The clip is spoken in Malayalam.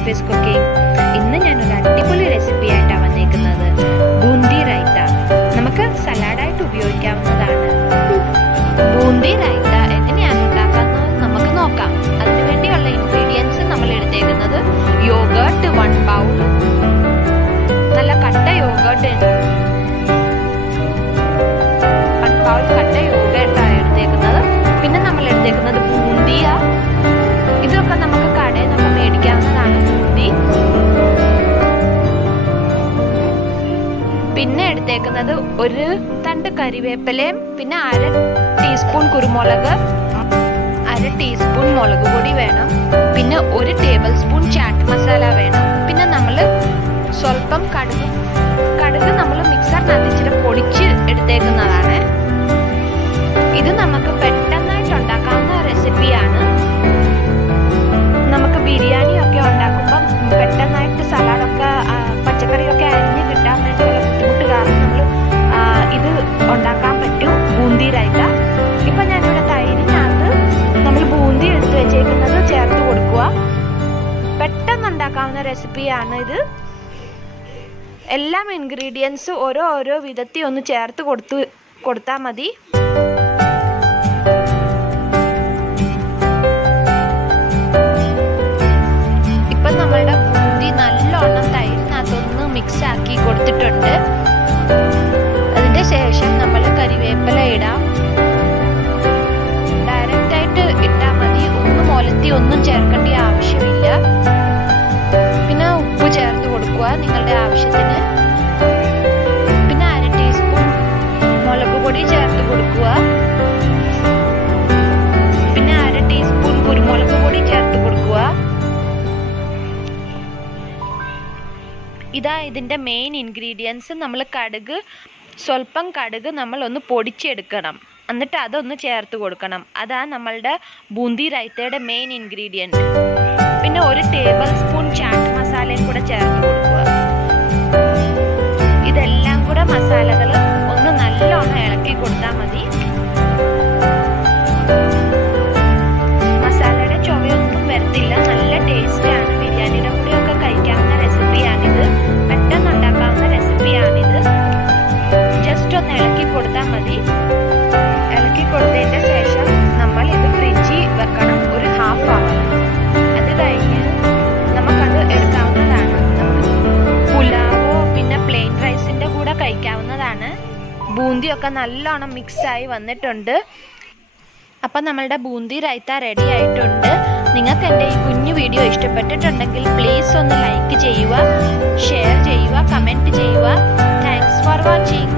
Recipes Cooking. ഇന്ന് ഞാൻ ഒരു അടിപൊളി റെസിപ്പി ആയിട്ടാണ് വന്നിരിക്കുന്നത്. ബൂന്തി റൈത്ത. നമുക്ക് സലാഡായിട്ട് ഉപയോഗിക്കാവുന്നതാണ്. ബൂന്തി റൈത്ത എങ്ങനെയാണ് ഉണ്ടാക്കുന്നത് നമുക്ക് നോക്കാം. അതിനുവേണ്ടിയുള്ള ഇൻഗ്രീഡിയൻസ് നമ്മൾ എടുത്തേക്കുന്നത് യോഗർട്ട് 1 ബൗൾ, നല്ല കട്ട യോഗർട്ട് 1 ബൗൾ കട്ട യോഗർട്ടാണ് എടുത്തേക്കുന്നത്. പിന്നെ നമ്മൾ എടുത്തേക്കുന്നത് ബൂന്തിയ. ഇതൊക്കെ നമുക്ക് കടയിൽ നിന്നൊക്കെ മേടിക്കാവുന്നതാണ് ബൂന്തി. പിന്നെ എടുത്തേക്കുന്നത് ഒരു തണ്ട് കരിവേപ്പിലയും പിന്നെ 1/2 ടീസ്പൂൺ കുരുമുളക്, 1/2 ടീസ്പൂൺ മുളക് പൊടി വേണം. പിന്നെ 1 ടേബിൾ സ്പൂൺ ചാറ്റ് മസാല വേണം. പിന്നെ നമ്മൾ സ്വല്പം കടുക് നമ്മൾ മിക്സറിനകത്ത് ഇച്ചിരി പൊടിച്ച് എടുത്തേക്കുന്നതാണ്. ഇത് നമുക്ക് പെട്ടെന്നായിട്ട് ഉണ്ടാക്കാവുന്ന റെസിപ്പിയാണ്. നമുക്ക് ബിരിയാണിയൊക്കെ ഉണ്ടാക്കുമ്പം പെട്ടെന്നായിട്ട് സലാഡൊക്കെ പച്ചക്കറിയൊക്കെ അരിഞ്ഞ് കിട്ടാൻ വേണ്ടിയുള്ള ബുദ്ധിമുട്ട് കാരണം നമ്മൾ ഇത് ഉണ്ടാക്കാൻ പറ്റും, ബൂന്തി റൈത്ത. ഇപ്പം ഞാനിവിടെ തൈരിനകത്ത് നമ്മൾ ബൂന്തി എടുത്ത് വെച്ചേക്കുന്നത് ചേർത്ത് കൊടുക്കുക. പെട്ടെന്ന് ഉണ്ടാക്കാവുന്ന റെസിപ്പിയാണ് ഇത്. എല്ലാം ഇൻഗ്രീഡിയൻസ് ഓരോ വിധത്തിൽ ഒന്ന് ചേർത്ത് കൊടുത്താൽ മതി. ഇപ്പം നമ്മളുടെ ബൂന്തി നല്ലോണം തൈരിനകത്തൊന്ന് മിക്സ് ആക്കി കൊടുത്തിട്ടുണ്ട്. അതിൻ്റെ ശേഷം നമ്മൾ കരിവേപ്പില ഇടാം. ഡയറക്റ്റായിട്ട് ഇട്ടാൽ മതി, ഒന്നും ചേർക്കേണ്ട ആവശ്യമില്ല. പിന്നെ ഉപ്പ് ചേർത്ത് കൊടുക്കുക നിങ്ങളുടെ ആവശ്യത്തിന്. പിന്നെ 1/2 ടീസ്പൂൺ മുളക് പൊടി ചേർത്ത് കൊടുക്കുക. പിന്നെ 1/2 ടീസ്പൂൺ കുരുമുളക് പൊടി ചേർത്ത് കൊടുക്കുക. ഇതാ ഇതിൻ്റെ മെയിൻ ഇൻഗ്രീഡിയൻസ്. നമ്മൾ സ്വല്പം കടുക് നമ്മൾ ഒന്ന് പൊടിച്ചെടുക്കണം, എന്നിട്ട് അതൊന്ന് ചേർത്ത് കൊടുക്കണം. അതാണ് നമ്മളുടെ ബൂന്തി റൈത്തയുടെ മെയിൻ ഇൻഗ്രീഡിയൻറ്റ്. പിന്നെ 1 ടേബിൾ സ്പൂൺ ചാറ്റ് മസാലയും കൂടെ ചേർത്ത് കൊടുക്കുക. ഇതെല്ലാം കൂടെ മസാലകൾ ഒന്ന് നല്ലോണം ഇളക്കി കൊടുത്താൽ മതി. മസാലയുടെ ചുവയൊന്നും വരത്തില്ല, നല്ല ടേസ്റ്റാണ്. ബിരിയാണിയുടെ കൂടെയൊക്കെ കഴിക്കാവുന്ന റെസിപ്പിയാണിത്, പെട്ടെന്ന് ഉണ്ടാക്കാവുന്ന റെസിപ്പിയാണിത്. ജസ്റ്റ് ഒന്ന് ഇളക്കി കൊടുത്താൽ മതി. ഇളക്കി കൊടുത്തതിൻ്റെ ശേഷം നമ്മൾ ഇത് ഫ്രിഡ്ജിൽ വെക്കണം ഒരു 1/2 hour. അത് കഴിഞ്ഞ് നമുക്കത് എടുക്കാവുന്നതാണ്. പുലാവോ പിന്നെ പ്ലെയിൻ റൈസിൻ്റെ കൂടെ കഴിക്കാവുന്നതാണ്. ബൂന്തിയൊക്കെ നല്ലോണം മിക്സായി വന്നിട്ടുണ്ട്. അപ്പം നമ്മളുടെ ബൂന്തി റൈത്ത റെഡി ആയിട്ടുണ്ട്. നിങ്ങൾക്ക് എൻ്റെ ഈ കുഞ്ഞു വീഡിയോ ഇഷ്ടപ്പെട്ടിട്ടുണ്ടെങ്കിൽ പ്ലീസ് ഒന്ന് ലൈക്ക് ചെയ്യുക, ഷെയർ ചെയ്യുക, കമൻറ്റ് ചെയ്യുക. Thanks for watching.